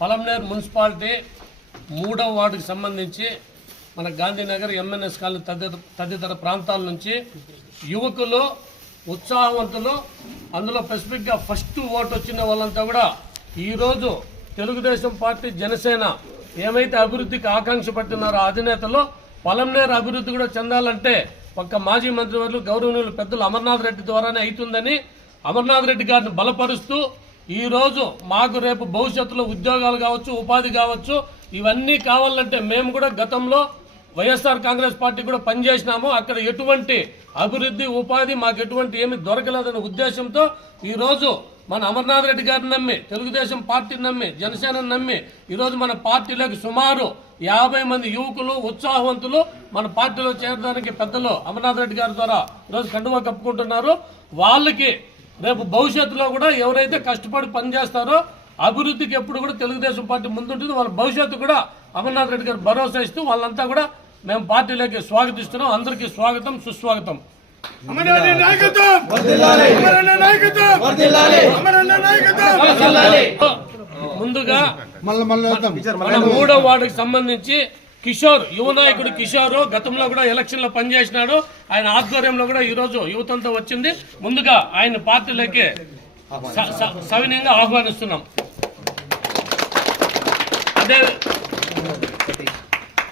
Palamaner municipality మూడవ వార్డుకి సంబంధించి మన గాంధీనగర్ ఎంఎన్ఎస్ కాలనీ తదితర తదితర ప్రాంతాల నుంచి యువకులు ఉత్సాహవంతులు అందులో స్పెసిఫిక్గా ఫస్ట్ ఓటు వచ్చిన వాళ్ళంతా కూడా ఈరోజు తెలుగుదేశం పార్టీ జనసేన ఏమైతే అభివృద్ధికి ఆకాంక్ష పడుతున్నారో అధినేతలు పలంనేరు అభివృద్ధి కూడా చెందాలంటే ఒక్క మాజీ మంత్రివర్యులు గౌరవనీయులు పెద్దలు అమర్నాథ్ రెడ్డి ద్వారానే అవుతుందని అమర్నాథ్ రెడ్డి గారిని బలపరుస్తూ ఈరోజు మాకు రేపు భవిష్యత్తులో ఉద్యోగాలు కావచ్చు ఉపాధి కావచ్చు ఇవన్నీ కావాలంటే మేము కూడా గతంలో వైఎస్ఆర్ కాంగ్రెస్ పార్టీ కూడా పనిచేసినాము. అక్కడ ఎటువంటి అభివృద్ధి ఉపాధి మాకు ఎటువంటి ఏమి దొరకలేదనే ఉద్దేశంతో ఈరోజు మన అమర్నాథ్ రెడ్డి గారిని నమ్మి తెలుగుదేశం పార్టీని నమ్మి జనసేనని నమ్మి ఈరోజు మన పార్టీలోకి సుమారు యాభై మంది యువకులు ఉత్సాహవంతులు మన పార్టీలో చేరడానికి పెద్దలు అమర్నాథ్ రెడ్డి గారి ద్వారా ఈరోజు కండువా కప్పుకుంటున్నారు. వాళ్ళకి రేపు భవిష్యత్తులో కూడా ఎవరైతే కష్టపడి పనిచేస్తారో అభివృద్ధికి ఎప్పుడు కూడా తెలుగుదేశం పార్టీ ముందుంటుంది. వాళ్ళ భవిష్యత్తు కూడా అమర్నాథ్ రెడ్డి గారు భరోసా ఇస్తూ వాళ్ళంతా కూడా మేము పార్టీలోకి స్వాగతిస్తున్నాం. అందరికీ స్వాగతం సుస్వాగతం. అమరన్న నాయకత్వం! అమరన్న నాయకత్వం! అమరన్న నాయకత్వం! ముందుగా మన మూడో వార్డుకి సంబంధించి కిషోర్ యువ నాయకుడు కిషోర్ గతంలో కూడా ఎలక్షన్లో పనిచేసినాడు. ఆయన ఆధ్వర్యంలో కూడా ఈ రోజు యువతంతో వచ్చింది. ముందుగా ఆయన పార్టీలోకి స- స- సవినయంగా ఆహ్వానిస్తున్నాం. అదే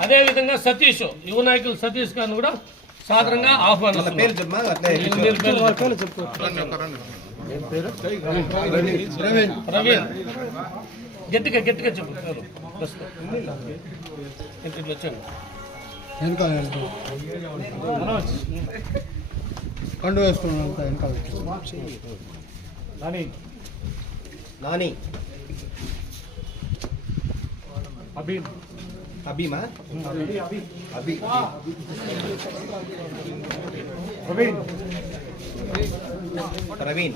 అదే విధంగా సతీష్ యువ నాయకులు సతీష్ గారిని కూడా సాధారణంగా ఆహ్వానిస్తున్నాం. మీరు పేరు- ప్రవీణ్. గట్టిగా గట్టిగా చెప్పు. ఇంటికి వచ్చాను వెనక కండు వేసుకున్నాం అంతా వెనకాల నాని అభిమా అభి ప్రవీణ్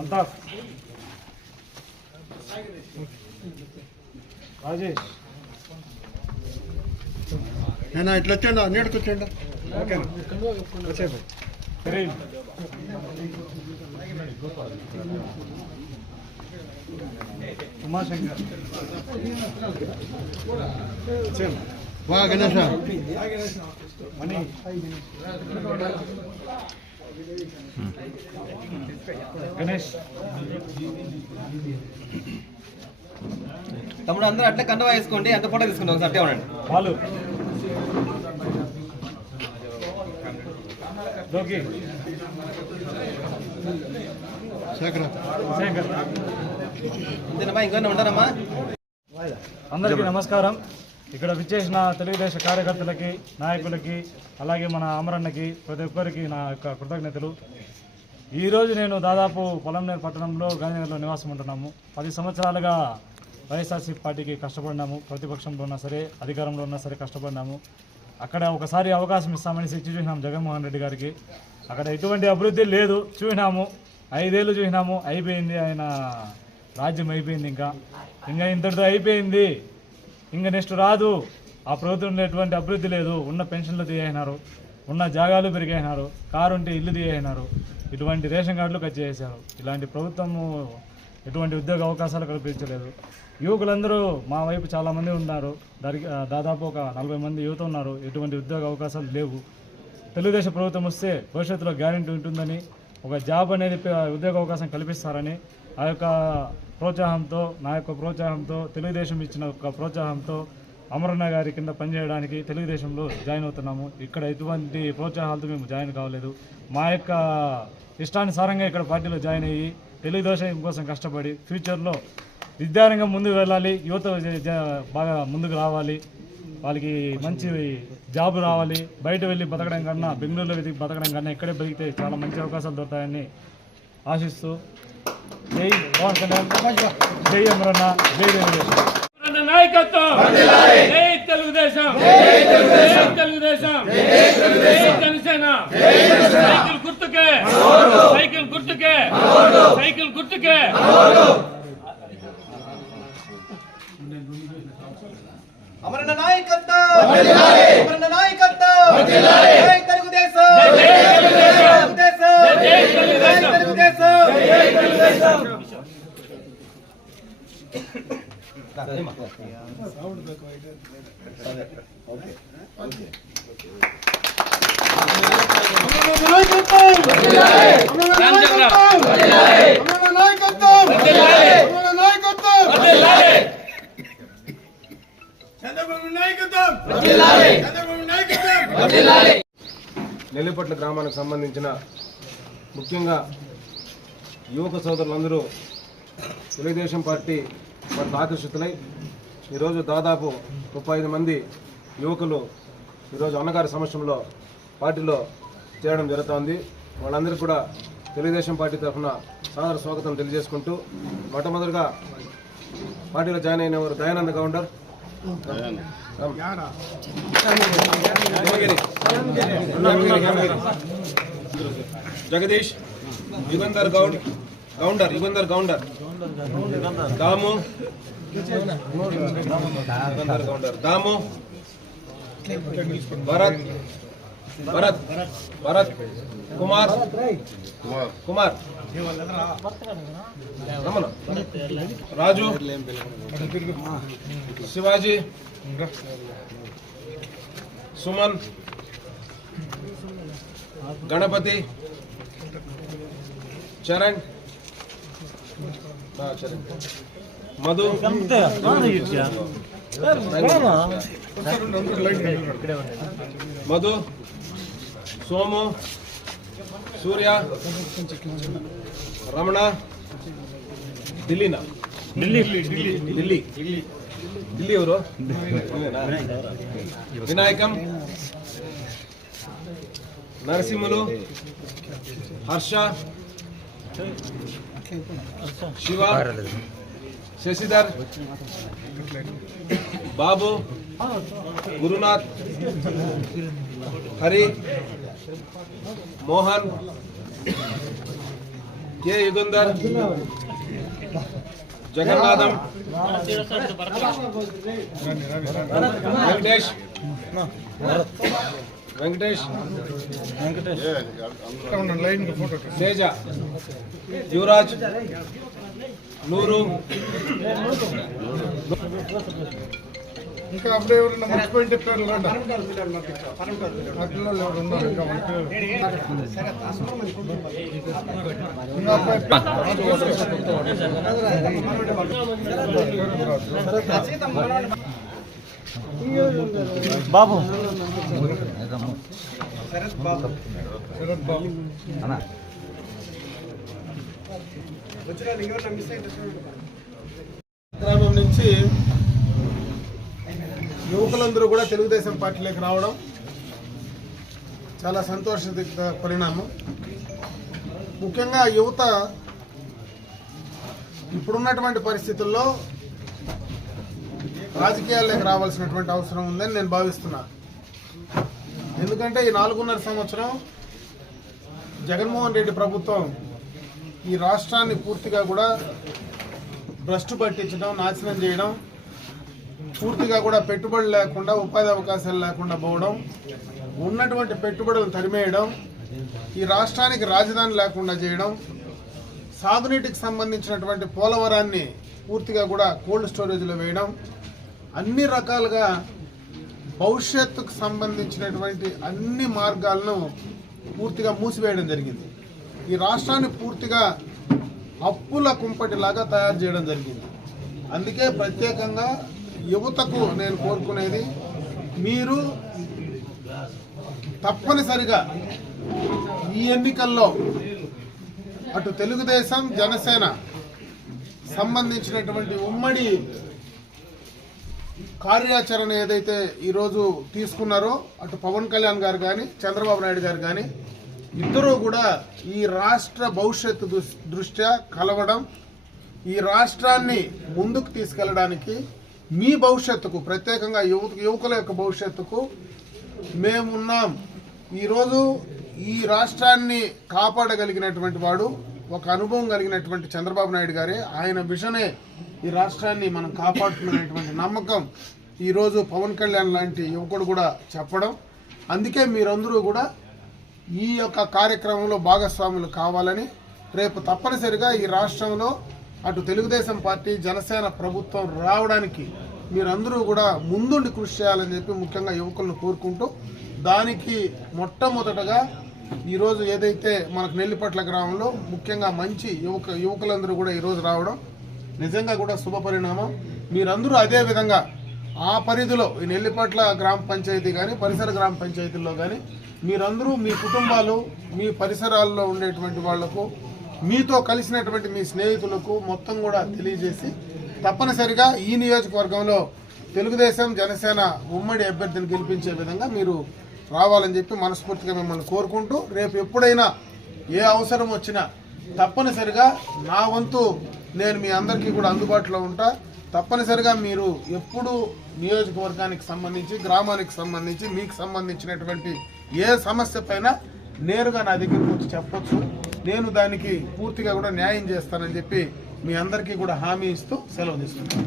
అంతా రాజేష్ నేను ఇట్లా వచ్చేయండి నీడకి వచ్చేయండి. కిరీన్ ఉమాశంకర్ వా గణేష తమ్ముడు అందరూ అట్లా కండవా వేసుకోండి ఎంత ఫోటో తీసుకుంటాం ఒకసారి అట్టే ఉండండి. ఇంతేనమ్మా ఇంకొన్ని ఉంటారమ్మా. అందరికీ నమస్కారం. ఇక్కడ విచ్చేసిన తెలుగుదేశం కార్యకర్తలకి నాయకులకి అలాగే మన అమరన్నకి ప్రతి ఒక్కరికి నా యొక్క కృతజ్ఞతలు. ఈరోజు నేను దాదాపు పొలంనేరు పట్టణంలో గాంధీనగర్లో నివాసం ఉంటున్నాము. పది సంవత్సరాలుగా వైఎస్ఆర్సీ పార్టీకి కష్టపడినాము. ప్రతిపక్షంలో ఉన్నా సరే అధికారంలో ఉన్నా సరే కష్టపడినాము. అక్కడ ఒకసారి అవకాశం ఇస్తామని ఇచ్చి చూసినాం జగన్మోహన్ రెడ్డి గారికి. అక్కడ ఎటువంటి అభివృద్ధి లేదు చూసినాము. ఐదేళ్ళు చూసినాము అయిపోయింది ఆయన రాజ్యం అయిపోయింది ఇంకా. ఇంకా ఇంతటితో అయిపోయింది. ఇంకా నెక్స్ట్ రాదు. ఆ ప్రభుత్వంలో ఎటువంటి అభివృద్ధి లేదు. ఉన్న పెన్షన్లు తీయేసినారు ఉన్న జాగాలు పెరిగేసినారు కారు ఉంటే ఇల్లు తీయేసినారు ఇటువంటి రేషన్ కార్డులు కట్ చేశారు ఇలాంటి ప్రభుత్వము ఎటువంటి ఉద్యోగ అవకాశాలు కల్పించలేదు. యువకులందరూ మా వైపు చాలామంది ఉన్నారు. దానికి దాదాపు ఒక నలభై మంది యువత ఉన్నారు. ఎటువంటి ఉద్యోగ అవకాశాలు లేవు. తెలుగుదేశం ప్రభుత్వం వస్తే భవిష్యత్తులో గ్యారెంటీ ఉంటుందని ఒక జాబ్ అనేది ఉద్యోగ అవకాశం కల్పిస్తారని ఆ యొక్క ప్రోత్సాహంతో నా యొక్క ప్రోత్సాహంతో తెలుగుదేశం ఇచ్చిన ఒక ప్రోత్సాహంతో అమరన్న గారి కింద పనిచేయడానికి తెలుగుదేశంలో జాయిన్ అవుతున్నాము. ఇక్కడ ఎటువంటి ప్రోత్సాహాలతో మేము జాయిన్ కావలేదు. మా యొక్క ఇష్టానుసారంగా ఇక్కడ పార్టీలో జాయిన్ అయ్యి తెలుగుదేశం కోసం కష్టపడి ఫ్యూచర్లో విద్యారంగం ముందుకు వెళ్ళాలి యువత బాగా ముందుకు రావాలి వాళ్ళకి మంచి జాబ్ రావాలి బయట వెళ్ళి బతకడం కన్నా బెంగళూరులో వెతికి బతకడం కన్నా ఇక్కడే బతికితే చాలా మంచి అవకాశాలు దొరుకుతాయని ఆశిస్తూ జై జై అమరన్న జై తెలుగుదేశం అమరన్న నాయకత్వం! జై తెలుగుదేశం జై తెలుగుదేశం జై జనసేన సైకిల్ గుర్తుకే సైకిల్ గుర్తుకే సైకిల్ గుర్తుకే నాయకత్వం నాయకత్వం జై తెలుగుదేశం జై తెలుగుదేశం తెలుగుదేశం జై తెలుగుదేశం తెలుగుదేశం చంద్రబాబు నాయకత్వం చంద్రబాబు నాయకత్వం నెల్లిపట్ల గ్రామానికి సంబంధించిన ముఖ్యంగా యువక సోదరులందరూ తెలుగుదేశం పార్టీ పట్ల ఆకర్షితులై ఈరోజు దాదాపు ముప్పై ఐదు మంది యువకులు ఈరోజు అన్నగారి సమక్షంలో పార్టీలో చేరడం జరుగుతోంది. వాళ్ళందరికీ కూడా తెలుగుదేశం పార్టీ తరఫున సాదర స్వాగతం తెలియజేసుకుంటూ మొట్టమొదటిగా పార్టీలో జాయిన్ అయిన వారు దయానంద గౌండర్ జగదీష్ యుగంధర్ గౌడ్. गौंडर युगंधर गौंडर दामो दामो भरत भरत भरत कुमार कुमार राजू शिवाजी सुमन गणपति चरण ಮಧು. ಮಧು. ಸೋಮು. ಸೂರ್ಯ. ರಮಣ. ದಿಲ್ಲಿನ? ದಿಲ್ಲಿ. ದಿಲ್ಲಿ. ಅವರು? ವಿನಾಯಕಂ. ನರಸಿಂಹಲು ಹರ್ಷ. శివ శశిధర్ బాబు గురునాథ్ హరి మోహన్ కె యుగంధర్ జగన్నాథం వెంకటేష్ వెంకటేష్. తేజ. యువరాజ్. నూరు. ఇంకా అప్పుడే ఎవరన్నా మున్సిపాలిటీ పేర్లు రండి? గ్రామం నుంచి యువకులందరూ కూడా తెలుగుదేశం పార్టీలోకి రావడం చాలా సంతోషద పరిణామం. ముఖ్యంగా యువత ఇప్పుడున్నటువంటి పరిస్థితుల్లో రాజకీయాల్లోకి రావాల్సినటువంటి అవసరం ఉందని నేను భావిస్తున్నా. ఎందుకంటే ఈ నాలుగున్నర సంవత్సరం జగన్మోహన్ రెడ్డి ప్రభుత్వం ఈ రాష్ట్రాన్ని పూర్తిగా కూడా భ్రష్టు పట్టించడం నాశనం చేయడం పూర్తిగా కూడా పెట్టుబడులు లేకుండా ఉపాధి అవకాశాలు లేకుండా పోవడం ఉన్నటువంటి పెట్టుబడులను తరిమేయడం ఈ రాష్ట్రానికి రాజధాని లేకుండా చేయడం సాగునీటికి సంబంధించినటువంటి పోలవరాన్ని పూర్తిగా కూడా కోల్డ్ స్టోరేజ్లో వేయడం అన్ని రకాలుగా భవిష్యత్తుకు సంబంధించినటువంటి అన్ని మార్గాలను పూర్తిగా మూసివేయడం జరిగింది. ఈ రాష్ట్రాన్ని పూర్తిగా అప్పుల కుంపటిలాగా తయారు చేయడం జరిగింది. అందుకే ప్రత్యేకంగా యువతకు నేను కోరుకునేది మీరు తప్పనిసరిగా ఈ ఎన్నికల్లో అటు తెలుగుదేశం జనసేన సంబంధించినటువంటి ఉమ్మడి కార్యాచరణ ఏదైతే ఈరోజు తీసుకున్నారో అటు పవన్ కళ్యాణ్ గారు కానీ చంద్రబాబు నాయుడు గారు కానీ ఇద్దరూ కూడా ఈ రాష్ట్ర భవిష్యత్తు దృష్ట్యా కలవడం ఈ రాష్ట్రాన్ని ముందుకు తీసుకెళ్ళడానికి మీ భవిష్యత్తుకు ప్రత్యేకంగా యువత యువకుల యొక్క భవిష్యత్తుకు మేమున్నాం. ఈరోజు ఈ రాష్ట్రాన్ని కాపాడగలిగినటువంటి వాడు ఒక అనుభవం కలిగినటువంటి చంద్రబాబు నాయుడు గారే. ఆయన విషనే ఈ రాష్ట్రాన్ని మనం కాపాడుతున్నటువంటి నమ్మకం ఈరోజు పవన్ కళ్యాణ్ లాంటి యువకుడు కూడా చెప్పడం. అందుకే మీరందరూ కూడా ఈ యొక్క కార్యక్రమంలో భాగస్వాములు కావాలని రేపు తప్పనిసరిగా ఈ రాష్ట్రంలో అటు తెలుగుదేశం పార్టీ జనసేన ప్రభుత్వం రావడానికి మీరందరూ కూడా ముందుండి కృషి చేయాలని చెప్పి ముఖ్యంగా యువకులను కోరుకుంటూ దానికి మొట్టమొదటగా ఈరోజు ఏదైతే మనకు నెల్లిపట్ల గ్రామంలో ముఖ్యంగా మంచి యువక యువకులందరూ కూడా ఈరోజు రావడం నిజంగా కూడా శుభ పరిణామం. మీరందరూ అదే విధంగా ఆ పరిధిలో ఈ నెల్లిపట్ల గ్రామ పంచాయతీ కానీ పరిసర గ్రామ పంచాయతీల్లో కానీ మీరందరూ మీ కుటుంబాలు మీ పరిసరాల్లో ఉండేటువంటి వాళ్ళకు మీతో కలిసినటువంటి మీ స్నేహితులకు మొత్తం కూడా తెలియజేసి తప్పనిసరిగా ఈ నియోజకవర్గంలో తెలుగుదేశం జనసేన ఉమ్మడి అభ్యర్థిని గెలిపించే విధంగా మీరు రావాలని చెప్పి మనస్ఫూర్తిగా మిమ్మల్ని కోరుకుంటూ రేపు ఎప్పుడైనా ఏ అవసరం వచ్చినా తప్పనిసరిగా నా వంతు నేను మీ అందరికీ కూడా అందుబాటులో ఉంటా. తప్పనిసరిగా మీరు ఎప్పుడు నియోజకవర్గానికి సంబంధించి గ్రామానికి సంబంధించి మీకు సంబంధించినటువంటి ఏ సమస్య పైన నేరుగా నా దగ్గరికి వచ్చి చెప్పొచ్చు. నేను దానికి పూర్తిగా కూడా న్యాయం చేస్తానని చెప్పి మీ అందరికీ కూడా హామీ ఇస్తూ సెలవు తీసుకుంటాను